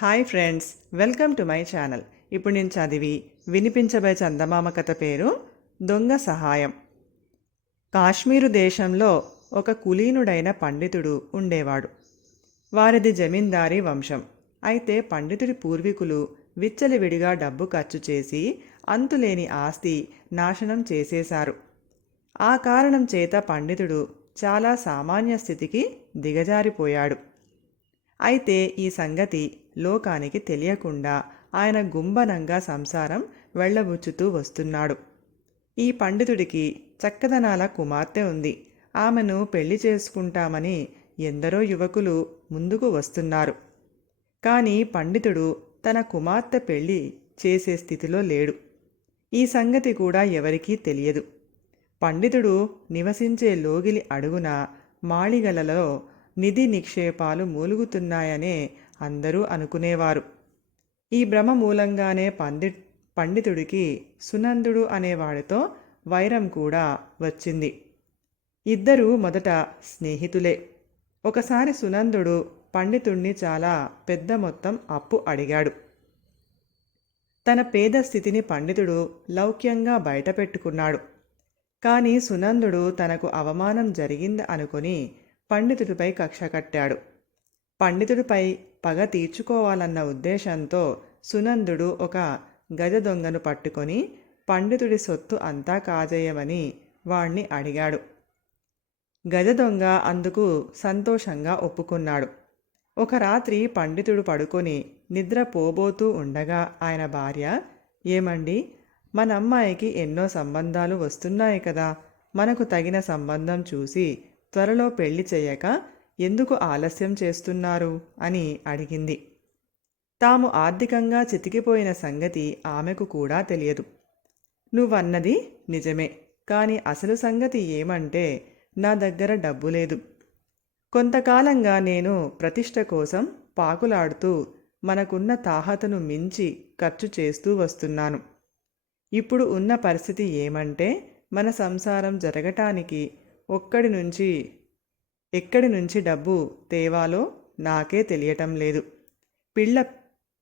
Hi friends welcome to my channel. ఇప్పుడు నేను చదివి వినిపించబోయే చందమామ కథ పేరు దొంగ సహాయం. కాశ్మీరు దేశంలో ఒక కులీనుడైన పండితుడు ఉండేవాడు. వారిది జమీందారీ వంశం. అయితే పండితుడి పూర్వీకులు విచ్చలివిడిగా డబ్బు ఖర్చు చేసి అంతులేని ఆస్తి నాశనం చేసేశారు. ఆ కారణం చేత పండితుడు చాలా సామాన్య స్థితికి దిగజారిపోయాడు. అయితే ఈ సంగతి లోకానికి తెలియకుండా ఆయన గుంబనంగా సంసారం వెళ్ళబుచ్చుతూ వస్తున్నాడు. ఈ పండితుడికి చక్కదనాల కుమార్తె ఉంది. ఆమెను పెళ్ళి చేసుకుంటామని ఎందరో యువకులు ముందుకు వస్తున్నారు. కానీ పండితుడు తన కుమార్తె పెళ్ళి చేసే స్థితిలో లేడు. ఈ సంగతి కూడా ఎవరికీ తెలియదు. పండితుడు నివసించే లోగిలి అడుగున మాళిగలలో నిధి నిక్షేపాలు మూలుగుతున్నాయనే అందరూ అనుకునేవారు. ఈ భ్రమ మూలంగానే పండి పండితుడికి సునందుడు అనేవాడితో వైరం కూడా వచ్చింది. ఇద్దరూ మొదట స్నేహితులే. ఒకసారి సునందుడు పండితుణ్ణి చాలా పెద్ద మొత్తం అప్పు అడిగాడు. తన పేద స్థితిని పండితుడు లౌక్యంగా బయటపెట్టుకున్నాడు. కానీ సునందుడు తనకు అవమానం జరిగింది అనుకుని పండితుడిపై కక్ష కట్టాడు. పండితుడిపై పగ తీర్చుకోవాలన్న ఉద్దేశంతో సునందుడు ఒక గజ దొంగను పట్టుకొని పండితుడి సొత్తు అంతా కాజేయమని వాణ్ణి అడిగాడు. గజ దొంగ అందుకు సంతోషంగా ఒప్పుకున్నాడు. ఒక రాత్రి పండితుడు పడుకొని నిద్ర పోబోతూ ఉండగా ఆయన భార్య ఏమండి మన అమ్మాయికి ఎన్నో సంబంధాలు వస్తున్నాయి కదా మనకు తగిన సంబంధం చూసి త్వరలో పెళ్ళి చేయక ఎందుకు ఆలస్యం చేస్తున్నారు? అని అడిగింది. తాము ఆర్థికంగా చితికిపోయిన సంగతి ఆమెకు కూడా తెలియదు. నువ్వన్నది నిజమే. కానీ అసలు సంగతి ఏమంటే నా దగ్గర డబ్బు లేదు. కొంతకాలంగా నేను ప్రతిష్ట కోసం పాకులాడుతూ మనకున్న తాహతను మించి ఖర్చు చేస్తూ వస్తున్నాను. ఇప్పుడు ఉన్న పరిస్థితి ఏమంటే మన సంసారం జరగటానికి ఒక్కడి నుంచి ఎక్కడి నుంచి డబ్బు తేవాలో నాకే తెలియటం లేదు. పిల్ల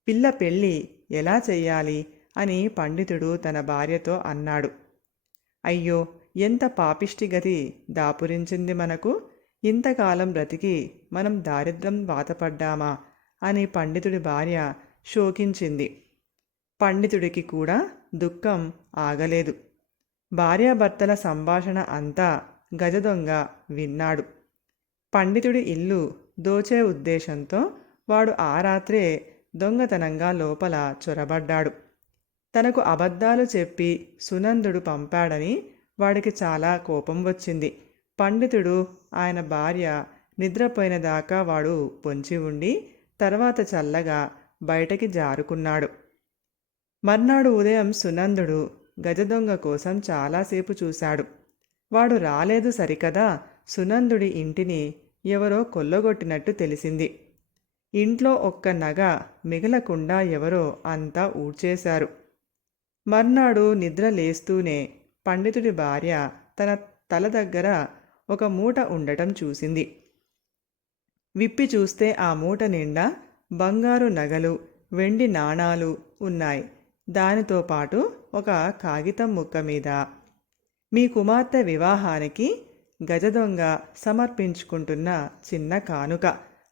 పిల్ల పెళ్ళి ఎలా చెయ్యాలి అని పండితుడు తన భార్యతో అన్నాడు. అయ్యో ఎంత పాపిష్టి గతి దాపురించింది మనకు. ఇంతకాలం బ్రతికి మనం దారిద్ర్యం బాధపడ్డామా అని పండితుడి భార్య శోకించింది. పండితుడికి కూడా దుఃఖం ఆగలేదు. భార్యాభర్తల సంభాషణ అంతా గజదొంగ విన్నాడు. పండితుడి ఇల్లు దోచే ఉద్దేశంతో వాడు ఆ రాత్రే దొంగతనంగా లోపల చొరబడ్డాడు. తనకు అబద్ధాలు చెప్పి సునందుడు పంపాడని వాడికి చాలా కోపం వచ్చింది. పండితుడు ఆయన భార్య నిద్రపోయిన దాకా వాడు పొంచి ఉండి తర్వాత చల్లగా బయటకి జారుకున్నాడు. మర్నాడు ఉదయం సునందుడు గజదొంగ కోసం చాలాసేపు చూశాడు. వాడు రాలేదు సరికదా సునందుడి ఇంటిని ఎవరో కొల్లగొట్టినట్టు తెలిసింది. ఇంట్లో ఒక్క నగ మిగలకుండా ఎవరో అంతా ఊడ్చేశారు. మర్నాడు నిద్ర లేస్తూనే పండితుడి భార్య తన తల దగ్గర ఒక మూట ఉండటం చూసింది. విప్పి చూస్తే ఆ మూట నిండా బంగారు నగలు వెండి నాణాలు ఉన్నాయి. దానితో పాటు ఒక కాగితం ముక్క మీద మీ కుమార్తె వివాహానికి గజదొంగ సమర్పించుకుంటున్న చిన్న కానుక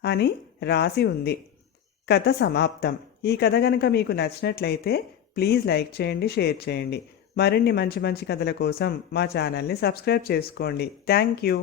అని రాసి ఉంది. కథ సమాప్తం. ఈ కథ కనుక మీకు నచ్చినట్లయితే ప్లీజ్ లైక్ చేయండి షేర్ చేయండి. మరిన్ని మంచి మంచి కథల కోసం మా ఛానల్ని సబ్స్క్రైబ్ చేసుకోండి. Thank you.